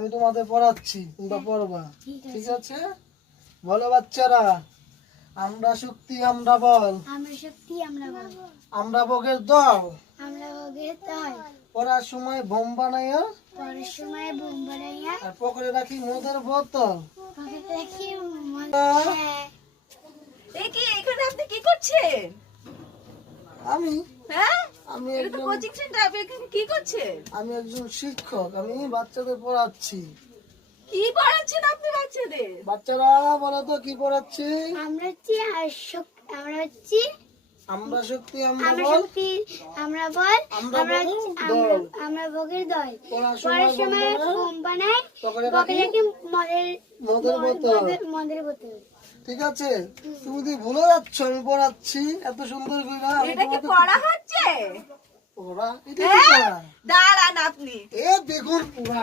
আমি তোমাদের পড়াচ্ছি, তোমরা পড়বা, ঠিক আছে? বলো বাচ্চারা, আমরা শক্তি আমরা বল, আমরা শক্তি আমরা বল, আমরা বগের দল, আমরা বগের দল, পড়ার সময় বোম বানাইয়া, পরের সময় বোম বানাইয়া, আর পকেটে রাখি মদের বোতল। পকেটে রাখি দেখি এখানে আপনি কি করছেন? আমি হ্যাঁ, আমি এটা তো একজন কোচিং সেন্টার, আপনি এখানে কি করছেন? আমি একজন শিক্ষক, আমি বাচ্চাদের পড়াচ্ছি। কি পড়াচ্ছেন আপনি বাচ্চাদের? বাচ্চারা বলো তো কি পড়াচ্ছি? আমরা হচ্ছি আমরা হচ্ছি আমরা শক্তি আমরা আমরা বল, শক্তি আমরা বল, আমরা আমরা বগের দল, আমরা বগের দল, পড়ার পরের সময় সময় বোম বোম বানাই, পকেটে পকেটে রাখি রাখি মদের মদের বোতল। মদের বোতল। ঠিক আছে? তুমি যদি ভুলে যাচ্ছ আমি পড়াচ্ছি এত সুন্দর করে, আমি এটা কি তোমাকে পড়া হচ্ছে? পড়া, এটা কি পড়া? দাঁড়ান আপনি। এ বেগুন পোড়া।